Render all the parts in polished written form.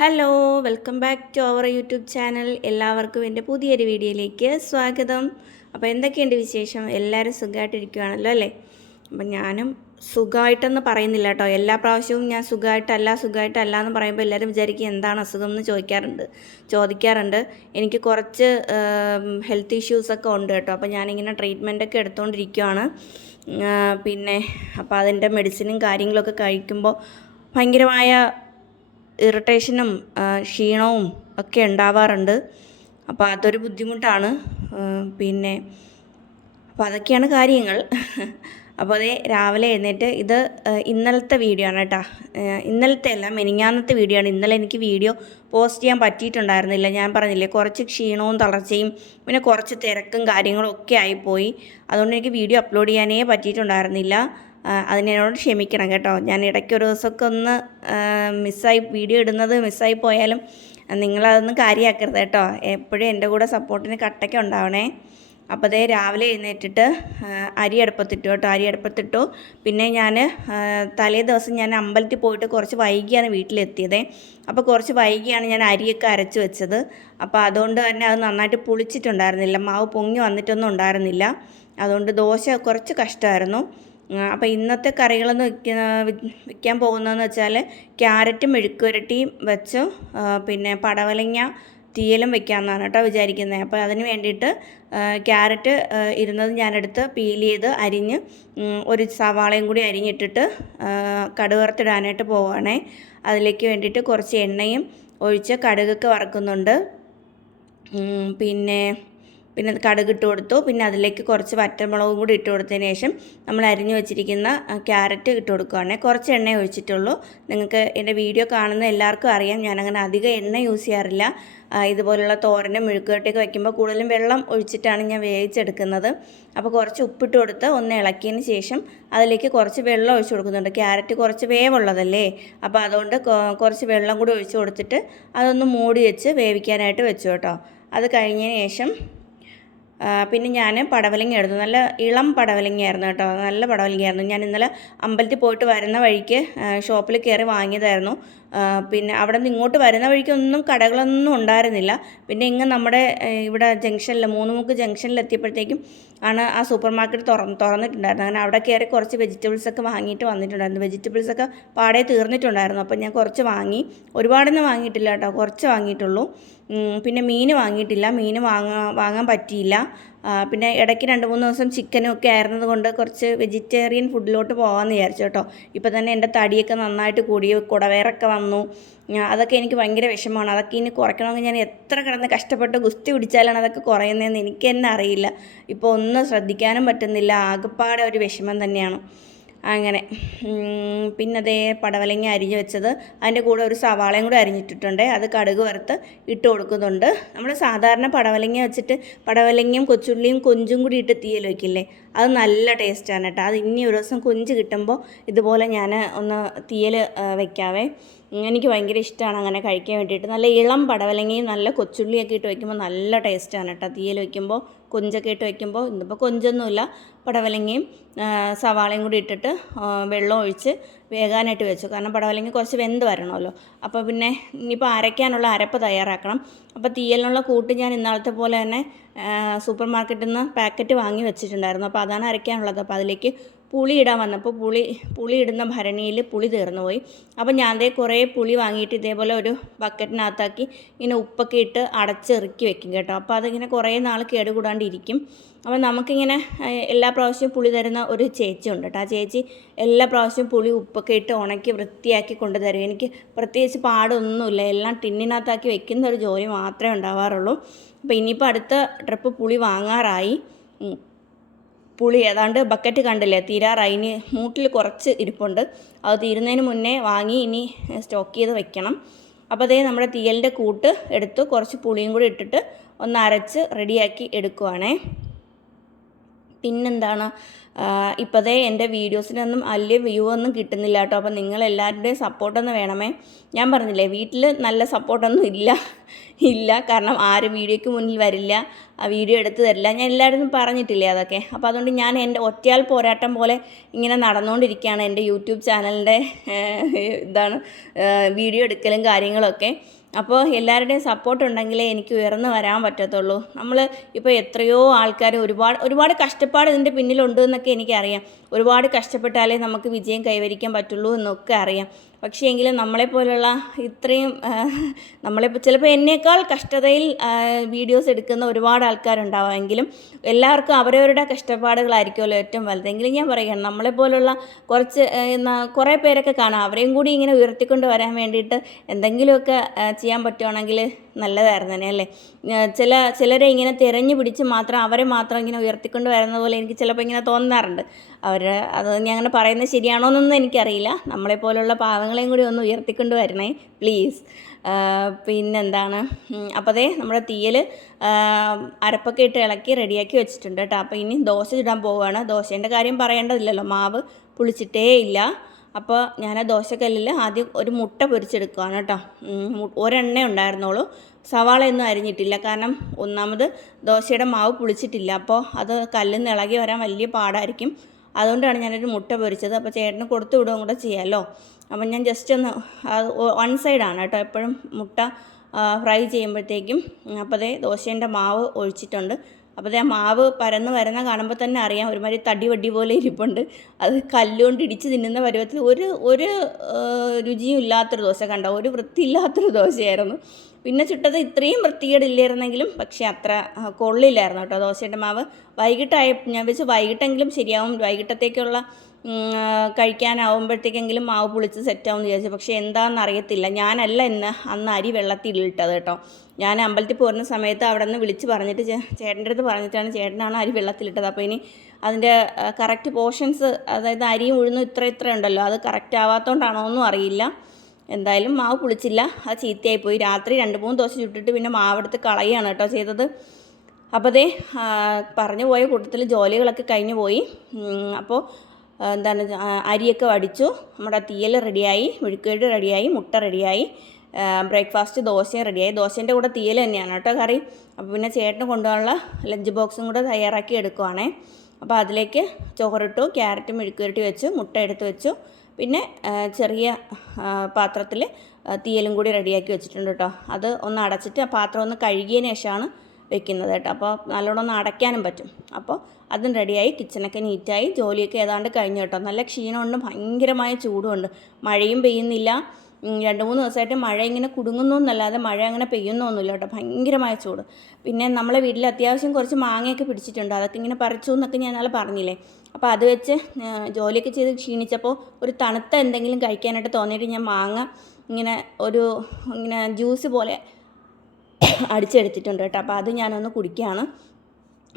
Hello welcome back to our YouTube channel. എല്ലാവർക്കും എൻ്റെ പുതിയൊരു വീഡിയോയിലേക്ക് സ്വാഗതം. അപ്പോൾ എന്തൊക്കെയുണ്ട് വിശേഷം? എല്ലാവരും സുഖമായിട്ടിരിക്കുകയാണല്ലോ അല്ലേ? അപ്പം ഞാനും സുഖമായിട്ടെന്ന് പറയുന്നില്ല കേട്ടോ. എല്ലാ പ്രാവശ്യവും ഞാൻ സുഖമായിട്ടല്ല എന്ന് പറയുമ്പോൾ എല്ലാവരും വിചാരിക്കും എന്താണ് അസുഖം എന്ന് ചോദിക്കാറുണ്ട്. എനിക്ക് കുറച്ച് ഹെൽത്ത് ഇഷ്യൂസൊക്കെ ഉണ്ട് കേട്ടോ. അപ്പോൾ ഞാനിങ്ങനെ ട്രീറ്റ്മെൻറ്റൊക്കെ എടുത്തുകൊണ്ടിരിക്കുകയാണ്. അപ്പോൾ അതിൻ്റെ മെഡിസിനും കാര്യങ്ങളൊക്കെ കഴിക്കുമ്പോൾ ഭയങ്കരമായ ഇറിറ്റേഷനും ക്ഷീണവും ഒക്കെ ഉണ്ടാവാറുണ്ട്. അപ്പോൾ അതൊരു ബുദ്ധിമുട്ടാണ്. അപ്പോൾ അതൊക്കെയാണ് കാര്യങ്ങൾ. അപ്പോൾ അതേ രാവിലെ എഴുന്നേറ്റ് ഇത് ഇന്നലത്തെ വീഡിയോ ആണ് കേട്ടോ. ഇന്നലത്തെ അല്ല, മിനിഞ്ഞാന്നത്തെ വീഡിയോ ആണ്. ഇന്നലെ എനിക്ക് വീഡിയോ പോസ്റ്റ് ചെയ്യാൻ പറ്റിയിട്ടുണ്ടായിരുന്നില്ല. ഞാൻ പറഞ്ഞില്ലേ, കുറച്ച് ക്ഷീണവും തളർച്ചയും പിന്നെ കുറച്ച് തിരക്കും കാര്യങ്ങളും ഒക്കെ ആയിപ്പോയി. അതുകൊണ്ട് എനിക്ക് വീഡിയോ അപ്ലോഡ് ചെയ്യാനേ പറ്റിയിട്ടുണ്ടായിരുന്നില്ല. അതിനോട് ക്ഷമിക്കണം കേട്ടോ. ഞാൻ ഇടയ്ക്ക് ഒരു ദിവസമൊക്കെ ഒന്ന് വീഡിയോ ഇടുന്നത് മിസ്സായി പോയാലും നിങ്ങളതൊന്നും കാര്യമാക്കരുത് കേട്ടോ. എപ്പോഴും എൻ്റെ കൂടെ സപ്പോർട്ടിന് കട്ടയ്ക്ക് ഉണ്ടാവണേ. അപ്പോൾ അതേ രാവിലെ എഴുന്നേറ്റിട്ട് അരി അടുപ്പത്തിട്ടു. പിന്നെ ഞാൻ തലേ ദിവസം ഞാൻ അമ്പലത്തിൽ പോയിട്ട് കുറച്ച് വൈകിയാണ് വീട്ടിലെത്തിയത്. അപ്പോൾ കുറച്ച് വൈകിയാണ് ഞാൻ അരിയൊക്കെ അരച്ച് വെച്ചത്. അപ്പോൾ അതുകൊണ്ട് തന്നെ അത് നന്നായിട്ട് പുളിച്ചിട്ടുണ്ടായിരുന്നില്ല, മാവ് പൊങ്ങി വന്നിട്ടൊന്നും ഉണ്ടായിരുന്നില്ല. അതുകൊണ്ട് ദോശ കുറച്ച് കഷ്ടമായിരുന്നു. അപ്പോൾ ഇന്നത്തെ കറികളെന്ന് വയ്ക്കാൻ പോകുന്നതെന്ന് വെച്ചാൽ ക്യാരറ്റും മെഴുക്കുവരട്ടിയും വെച്ചു, പിന്നെ പടവലങ്ങ തീയലും വെക്കാമെന്നാണ് കേട്ടോ വിചാരിക്കുന്നത്. അപ്പോൾ അതിന് വേണ്ടിയിട്ട് ക്യാരറ്റ് ഇരുന്നത് ഞാനെടുത്ത് പീൽ ചെയ്ത് അരിഞ്ഞ് ഒരു സവാളയും കൂടി അരിഞ്ഞിട്ടിട്ട് കടുക് വറുത്തിടാനായിട്ട് പോവുകയാണേ. അതിലേക്ക് വേണ്ടിയിട്ട് കുറച്ച് എണ്ണയും ഒഴിച്ച് കടുകൊക്കെ വറക്കുന്നുണ്ട്. പിന്നെ കടുക് ഇട്ട് കൊടുത്തു. പിന്നെ അതിലേക്ക് കുറച്ച് വറ്റൽമുളകും കൂടി ഇട്ട് കൊടുത്തതിന് ശേഷം നമ്മൾ അരിഞ്ഞു വെച്ചിരിക്കുന്ന ക്യാരറ്റ് ഇട്ട് കൊടുക്കുകയാണ്. കുറച്ച് എണ്ണ ഒഴിച്ചിട്ടുള്ളൂ. നിങ്ങൾക്ക് എൻ്റെ വീഡിയോ കാണുന്ന എല്ലാവർക്കും അറിയാം, ഞാനങ്ങനെ അധികം എണ്ണ യൂസ് ചെയ്യാറില്ല. ഇതുപോലുള്ള തോരനും മെഴുക്കുവരട്ടിയൊക്കെ വയ്ക്കുമ്പോൾ കൂടുതലും വെള്ളം ഒഴിച്ചിട്ടാണ് ഞാൻ വേവിച്ചെടുക്കുന്നത്. അപ്പോൾ കുറച്ച് ഉപ്പിട്ട് കൊടുത്ത് ഒന്ന് ഇളക്കിയതിന് ശേഷം അതിലേക്ക് കുറച്ച് വെള്ളം ഒഴിച്ച് കൊടുക്കുന്നുണ്ട്. ക്യാരറ്റ് കുറച്ച് വേവുള്ളതല്ലേ, അപ്പോൾ അതുകൊണ്ട് കുറച്ച് വെള്ളം കൂടി ഒഴിച്ച് കൊടുത്തിട്ട് അതൊന്ന് മൂടി വെച്ച് വേവിക്കാനായിട്ട് വെച്ചു കേട്ടോ. അത് കഴിഞ്ഞതിന് ശേഷം പിന്നെ ഞാൻ പടവലങ്ങ എടുത്തു. നല്ല ഇളം പടവലങ്ങയായിരുന്നു കേട്ടോ, നല്ല പടവലങ്ങയായിരുന്നു. ഞാൻ ഇന്നലെ അമ്പലത്തിൽ പോയിട്ട് വരുന്ന വഴിക്ക് ഷോപ്പിൽ കയറി വാങ്ങിയതായിരുന്നു. പിന്നെ അവിടെ നിന്ന് ഇങ്ങോട്ട് വരുന്ന വഴിക്കൊന്നും കടകളൊന്നും ഉണ്ടായിരുന്നില്ല. പിന്നെ നമ്മുടെ ഇവിടെ ജംഗ്ഷനിൽ മൂന്നുമുക്ക് ജംഗ്ഷനിൽ എത്തിയപ്പോഴത്തേക്കും ആണ് ആ സൂപ്പർ മാർക്കറ്റ് തുറന്നിട്ടുണ്ടായിരുന്നു. അങ്ങനെ അവിടെ കയറി കുറച്ച് വെജിറ്റബിൾസൊക്കെ വാങ്ങിയിട്ട് വന്നിട്ടുണ്ടായിരുന്നു. വെജിറ്റബിൾസൊക്കെ പാടെ തീർന്നിട്ടുണ്ടായിരുന്നു. അപ്പോൾ ഞാൻ കുറച്ച് വാങ്ങി. ഒരുപാടൊന്നും വാങ്ങിയിട്ടില്ല കേട്ടോ, കുറച്ച് വാങ്ങിയിട്ടുള്ളൂ. പിന്നെ മീൻ വാങ്ങിയിട്ടില്ല, വാങ്ങാൻ പറ്റിയില്ല. പിന്നെ ഇടയ്ക്ക് 2-3 ദിവസം ചിക്കനും ഒക്കെ ആയിരുന്നത് കൊണ്ട് കുറച്ച് വെജിറ്റേറിയൻ ഫുഡിലോട്ട് പോകാമെന്ന് വിചാരിച്ചു കേട്ടോ. ഇപ്പോൾ തന്നെ എൻ്റെ തടിയൊക്കെ നന്നായിട്ട് കൂടി, കുടവേറൊക്കെ വന്നു. അതൊക്കെ എനിക്ക് ഭയങ്കര വിഷമമാണ്. അതൊക്കെ ഇനി കുറയ്ക്കണമെങ്കിൽ ഞാൻ എത്ര കിടന്ന് കഷ്ടപ്പെട്ട് ഗുസ്തി പിടിച്ചാലാണ് അതൊക്കെ കുറയുന്നതെന്ന് എനിക്ക് തന്നെ അറിയില്ല. ഇപ്പോൾ ഒന്നും ശ്രദ്ധിക്കാനും പറ്റുന്നില്ല, ആകെപ്പാടെ ഒരു വിഷമം തന്നെയാണ്. അങ്ങനെ പിന്നെ അതേ പടവലങ്ങ അരിഞ്ഞ് വെച്ചത്, അതിൻ്റെ കൂടെ ഒരു സവാളയും കൂടി അരിഞ്ഞിട്ടിട്ടുണ്ട്. അത് കടുക് വറുത്ത് ഇട്ട് കൊടുക്കുന്നുണ്ട്. നമ്മൾ സാധാരണ പടവലങ്ങ വെച്ചിട്ട് പടവലങ്ങയും കൊച്ചുള്ളിയും കൊഞ്ചും കൂടി ഇട്ട് തീയൽ വയ്ക്കില്ലേ, അത് നല്ല ടേസ്റ്റാണ് കേട്ടോ. അത് ഇനി ഒരു ദിവസം കൊഞ്ച് കിട്ടുമ്പോൾ ഇതുപോലെ ഞാൻ ഒന്ന് തീയൽ വയ്ക്കാവേ. എനിക്ക് ഭയങ്കര ഇഷ്ടമാണ് അങ്ങനെ കഴിക്കാൻ വേണ്ടിയിട്ട്. നല്ല ഇളം പടവലങ്ങയും നല്ല കൊച്ചുള്ളിയൊക്കെ ഇട്ട് വയ്ക്കുമ്പോൾ നല്ല ടേസ്റ്റാണ് കേട്ടോ തീയൽ വയ്ക്കുമ്പോൾ. കൊഞ്ചൊക്കെ ഇട്ട് വയ്ക്കുമ്പോൾ ഇന്നിപ്പോൾ കൊഞ്ചൊന്നുമില്ല, പടവലങ്ങയും സവാളയും കൂടി ഇട്ടിട്ട് വെള്ളം ഒഴിച്ച് വേകാനായിട്ട് വെച്ചു. കാരണം പടവലങ്ങ കുറച്ച് വെന്ത് വരണമല്ലോ. അപ്പോൾ പിന്നെ ഇനിയിപ്പോൾ അരയ്ക്കാനുള്ള അരപ്പ് തയ്യാറാക്കണം. അപ്പോൾ തീയലിനുള്ള കൂട്ട് ഞാൻ ഇന്നാളത്തെ പോലെ തന്നെ സൂപ്പർ മാർക്കറ്റിൽ നിന്ന് പാക്കറ്റ് വാങ്ങി വെച്ചിട്ടുണ്ടായിരുന്നു. അപ്പോൾ അതാണ് അരയ്ക്കാനുള്ളത്. അപ്പോൾ അതിലേക്ക് പുളി ഇടാൻ വന്നപ്പോൾ പുളി ഇടുന്ന ഭരണിയിൽ പുളി തീർന്നു പോയി. അപ്പോൾ ഞാൻ കുറേ പുളി വാങ്ങിയിട്ട് ഇതേപോലെ ഒരു ബക്കറ്റിനകത്താക്കി ഇങ്ങനെ ഉപ്പൊക്കെ ഇട്ട് അടച്ചിറക്കി വെക്കും കേട്ടോ. അപ്പോൾ അതിങ്ങനെ കുറേ നാൾ കേടുകൂടാണ്ടിരിക്കും. അപ്പോൾ നമുക്കിങ്ങനെ എല്ലാ പ്രാവശ്യവും പുളി തരുന്ന ഒരു ചേച്ചി ഉണ്ട് കേട്ടോ. ആ ചേച്ചി എല്ലാ പ്രാവശ്യവും പുളി ഉപ്പൊക്കെ ഇട്ട് ഉണക്കി വൃത്തിയാക്കി കൊണ്ടുതരും. എനിക്ക് പ്രത്യേകിച്ച് പാടൊന്നുമില്ല, എല്ലാം ടിന്നിനകത്താക്കി വെക്കുന്ന ഒരു ജോലി മാത്രമേ ഉണ്ടാവാറുള്ളൂ. അപ്പോൾ ഇനിയിപ്പോൾ അടുത്ത ട്രിപ്പ് പുളി വാങ്ങാറായി. പുളി ഏതാണ്ട് ബക്കറ്റ് കണ്ടില്ലേ തീരാറായി. ഇനി മൂട്ടിൽ കുറച്ച് ഇരിപ്പുണ്ട്, അത് തീരുന്നതിന് മുന്നേ വാങ്ങി ഇനി സ്റ്റോക്ക് ചെയ്ത് വെക്കണം. അപ്പോൾ അതേ നമ്മുടെ തീയലിൻ്റെ കൂട്ട് എടുത്ത് കുറച്ച് പുളിയും കൂടി ഇട്ടിട്ട് ഒന്ന് അരച്ച് റെഡിയാക്കി എടുക്കുവാണേ. പിന്നെന്താണ്, ഇപ്പോഴത്തെ എൻ്റെ വീഡിയോസിനൊന്നും വലിയ വ്യൂ ഒന്നും കിട്ടുന്നില്ല കേട്ടോ. അപ്പോൾ നിങ്ങളെല്ലാവരുടെയും സപ്പോർട്ടൊന്നും വേണമേ. ഞാൻ പറഞ്ഞില്ലേ, വീട്ടിൽ നല്ല സപ്പോർട്ടൊന്നും ഇല്ല. ഇല്ല, കാരണം ആരും വീഡിയോയ്ക്ക് മുന്നിൽ വരില്ല, ആ വീഡിയോ എടുത്തു തരില്ല. ഞാൻ എല്ലാവരും പറഞ്ഞിട്ടില്ലേ അതൊക്കെ. അപ്പോൾ അതുകൊണ്ട് ഞാൻ എൻ്റെ ഒറ്റയാൾ പോരാട്ടം പോലെ ഇങ്ങനെ നടന്നുകൊണ്ടിരിക്കുകയാണ് എൻ്റെ യൂട്യൂബ് ചാനലിൻ്റെ വീഡിയോ എടുക്കലും കാര്യങ്ങളൊക്കെ. അപ്പോൾ എല്ലാവരുടെയും സപ്പോർട്ട് ഉണ്ടെങ്കിലേ എനിക്ക് ഉയർന്നു വരാൻ പറ്റത്തുള്ളൂ. നമ്മൾ ഇപ്പോൾ എത്രയോ ആൾക്കാർ ഒരുപാട് കഷ്ടപ്പാട് ഇതിൻ്റെ പിന്നിലുണ്ട് എന്നൊക്കെ എനിക്കറിയാം. ഒരുപാട് കഷ്ടപ്പെട്ടാലേ നമുക്ക് വിജയം കൈവരിക്കാൻ പറ്റുള്ളൂ എന്നൊക്കെ അറിയാം. പക്ഷേ എങ്കിലും നമ്മളെപ്പോലുള്ള ഇത്രയും ചിലപ്പോൾ എന്നേക്കാൾ കഷ്ടതയിൽ വീഡിയോസ് എടുക്കുന്ന ഒരുപാട് ആൾക്കാരുണ്ടാവാമെങ്കിലും എല്ലാവർക്കും അവരവരുടെ കഷ്ടപ്പാടുകളായിരിക്കുമല്ലോ ഏറ്റവും വലുതെങ്കിലും ഞാൻ പറയുകയാണ്, നമ്മളെപ്പോലുള്ള കുറേ പേരൊക്കെ കാണാം. അവരെയും കൂടി ഇങ്ങനെ ഉയർത്തിക്കൊണ്ട് വരാൻ വേണ്ടിയിട്ട് എന്തെങ്കിലുമൊക്കെ ചെയ്യാൻ പറ്റുവാണെങ്കിൽ നല്ലതായിരുന്നു തന്നെ അല്ലേ. ചിലരെ ഇങ്ങനെ തിരഞ്ഞു പിടിച്ച് അവരെ മാത്രം ഇങ്ങനെ ഉയർത്തിക്കൊണ്ട് വരുന്ന പോലെ എനിക്ക് ചിലപ്പോൾ ഇങ്ങനെ തോന്നാറുണ്ട്. അത് ഞാൻ അങ്ങനെ പറയുന്നത് ശരിയാണോ എന്നൊന്നും എനിക്കറിയില്ല. നമ്മളെപ്പോലുള്ള പാവങ്ങളെയും കൂടി ഒന്ന് ഉയർത്തിക്കൊണ്ട് വരണേ പ്ലീസ്. പിന്നെന്താണ്, അപ്പോൾ അതേ നമ്മുടെ തീയൽ അരപ്പൊക്കെ ഇട്ട് ഇളക്കി റെഡിയാക്കി വെച്ചിട്ടുണ്ട് കേട്ടോ. അപ്പോൾ ഇനി ദോശ ചുടാൻ പോവുകയാണ്. ദോശേൻ്റെ കാര്യം പറയേണ്ടതില്ലല്ലോ, മാവ് പുളിച്ചിട്ടേ ഇല്ല. അപ്പോൾ ഞാൻ ആ ദോശക്കല്ലിൽ ആദ്യം ഒരു മുട്ട പൊരിച്ചെടുക്കുകയാണ് കേട്ടോ. ഒരെണ്ണേ ഉണ്ടായിരുന്നുള്ളൂ, സവാളയൊന്നും അരിഞ്ഞിട്ടില്ല. കാരണം ഒന്നാമത് ദോശയുടെ മാവ് പുളിച്ചിട്ടില്ല, അപ്പോൾ അത് കല്ലിൽ നിന്ന് ഇളകി വരാൻ വലിയ പാടായിരിക്കും. അതുകൊണ്ടാണ് ഞാനൊരു മുട്ട പൊരിച്ചത്. അപ്പോൾ ചേട്ടന് കൊടുത്തു വിടുകയും കൂടെ ചെയ്യാമല്ലോ. അപ്പം ഞാൻ ജസ്റ്റ് ഒന്ന് വൺ സൈഡാണ് കേട്ടോ എപ്പോഴും മുട്ട ഫ്രൈ ചെയ്യുമ്പോഴത്തേക്കും. അപ്പോൾ അതേ ദോശേൻ്റെ മാവ് ഒഴിച്ചിട്ടുണ്ട്. അപ്പോൾ ആ മാവ് പരന്ന് വരുന്ന കാണുമ്പോൾ തന്നെ അറിയാം ഒരുമാതിരി തടി പോലെ ഇരിപ്പുണ്ട്. അത് കല്ലുകൊണ്ട് ഇടിച്ച് തിന്നുന്ന പരുവത്തിൽ ഒരു രുചിയും ഇല്ലാത്തൊരു ദോശ കണ്ടോ, ഒരു വൃത്തിയില്ലാത്തൊരു ദോശയായിരുന്നു. പിന്നെ ചുട്ടത് ഇത്രയും വൃത്തികേടില്ലായിരുന്നെങ്കിലും പക്ഷേ അത്ര കൊള്ളില്ലായിരുന്നു കേട്ടോ ദോശയുടെ മാവ്. ഞാൻ വെച്ച് വൈകിട്ടെങ്കിലും ശരിയാവും, വൈകിട്ടത്തേക്കുള്ള കഴിക്കാനാവുമ്പോഴത്തേക്കെങ്കിലും മാവ് പുളിച്ച് സെറ്റാവും എന്ന് വിചാരിച്ചു. പക്ഷേ എന്താണെന്ന് അറിയത്തില്ല. ഞാനല്ല അന്ന് അരി വെള്ളത്തിലിട്ടത് കേട്ടോ. ഞാൻ അമ്പലത്തിൽ പോരുന്ന സമയത്ത് അവിടെ നിന്ന് വിളിച്ച് പറഞ്ഞിട്ട് ചേട്ടൻ്റെ അടുത്ത് പറഞ്ഞിട്ടാണ് ചേട്ടനാണ് അരി വെള്ളത്തിലിട്ടത്. അപ്പോൾ ഇനി അതിൻ്റെ കറക്റ്റ് പോർഷൻസ്, അതായത് അരിയും ഉഴുന്നും ഇത്ര ഉണ്ടല്ലോ, അത് കറക്റ്റ് ആവാത്തതുകൊണ്ടാണോ ഒന്നും അറിയില്ല. എന്തായാലും മാവ് പുളിച്ചില്ല, അത് ചീത്തയായിപ്പോയി. രാത്രി 2-3 ദോശ ചുട്ടിട്ട് പിന്നെ മാവെടുത്ത് കളയുകയാണ് കേട്ടോ ചെയ്തത്. അപ്പോൾ അതേ പറഞ്ഞു പോയ കൂട്ടത്തിൽ ജോലികളൊക്കെ കഴിഞ്ഞു പോയി. അപ്പോൾ അരിയൊക്കെ വടിച്ചു, നമ്മുടെ തീയൽ റെഡിയായി, മെഴുക്കുവരട്ടി റെഡിയായി, മുട്ട റെഡിയായി, ബ്രേക്ക്ഫാസ്റ്റ് ദോശയും റെഡിയായി. ദോശേൻ്റെ കൂടെ തീയൽ തന്നെയാണ് കേട്ടോ കറി. അപ്പോൾ പിന്നെ ചേട്ടന് കൊണ്ടുപോകാനുള്ള ലഞ്ച് ബോക്സും കൂടെ തയ്യാറാക്കി എടുക്കുവാണേ. അപ്പോൾ അതിലേക്ക് ചോറിട്ടു, ക്യാരറ്റും മെഴുക്കുവരട്ടി വെച്ചു, മുട്ട എടുത്ത് വെച്ചു. പിന്നെ ചെറിയ പാത്രത്തിൽ തീയലും കൂടി റെഡിയാക്കി വെച്ചിട്ടുണ്ട് കേട്ടോ. അത് ഒന്ന് അടച്ചിട്ട് ആ പാത്രം ഒന്ന് കഴുകിയതിന് ശേഷമാണ് വെക്കുന്നത് കേട്ടോ. അപ്പോൾ നല്ലോണം ഒന്ന് അടയ്ക്കാനും പറ്റും. അപ്പോൾ അതും റെഡിയായി, കിച്ചണൊക്കെ നീറ്റായി, ജോലിയൊക്കെ ഏതാണ്ട് കഴിഞ്ഞു കേട്ടോ. നല്ല ക്ഷീണമുണ്ട്, ഭയങ്കരമായ ചൂടുമുണ്ട്, മഴയും പെയ്യുന്നില്ല. 2-3 ദിവസമായിട്ട് മഴ ഇങ്ങനെ കുടുങ്ങുന്നു എന്നല്ലാതെ മഴ അങ്ങനെ പെയ്യുന്നൊന്നുമില്ല കേട്ടോ. ഭയങ്കരമായ ചൂട്. പിന്നെ നമ്മളെ വീട്ടിൽ അത്യാവശ്യം കുറച്ച് മാങ്ങയൊക്കെ പിടിച്ചിട്ടുണ്ട്, അതൊക്കെ ഇങ്ങനെ പറിച്ചു എന്നൊക്കെ ഞാൻ നാളെ പറഞ്ഞില്ലേ. അപ്പോൾ അത് വെച്ച് ജോലിയൊക്കെ ചെയ്ത് ക്ഷീണിച്ചപ്പോൾ ഒരു തണുത്ത എന്തെങ്കിലും കഴിക്കാനായിട്ട് തോന്നിയിട്ട് ഞാൻ മാങ്ങ ഇങ്ങനെ ജ്യൂസ് പോലെ അടിച്ചെടുത്തിട്ടുണ്ട് കേട്ടോ. അപ്പോൾ അത് ഞാനൊന്ന് കുടിക്കുകയാണ്.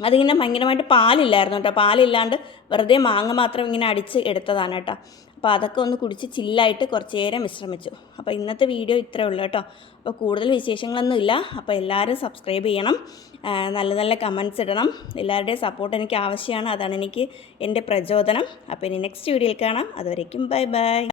അതിങ്ങനെ ഭയങ്കരമായിട്ട് പാലില്ലായിരുന്നു കേട്ടോ, പാലില്ലാണ്ട് വെറുതെ മാങ്ങ മാത്രം ഇങ്ങനെ അടിച്ച് എടുത്തതാണ് കേട്ടോ. അപ്പോൾ അതൊക്കെ ഒന്ന് കുടിച്ച് ചില്ലായിട്ട് കുറച്ച് നേരം വിശ്രമിച്ചു. അപ്പോൾ ഇന്നത്തെ വീഡിയോ ഇത്രയേ ഉള്ളൂ കേട്ടോ. അപ്പോൾ കൂടുതൽ വിശേഷങ്ങളൊന്നും ഇല്ല. അപ്പോൾ എല്ലാവരും സബ്സ്ക്രൈബ് ചെയ്യണം, നല്ല നല്ല കമൻറ്റ്സ് ഇടണം. എല്ലാവരുടെയും സപ്പോർട്ട് എനിക്ക് ആവശ്യമാണ്, അതാണ് എനിക്ക് എൻ്റെ പ്രചോദനം. അപ്പോൾ ഇനി നെക്സ്റ്റ് വീഡിയോയിൽ കാണാം. അതുവരേക്കും ബൈ ബൈ.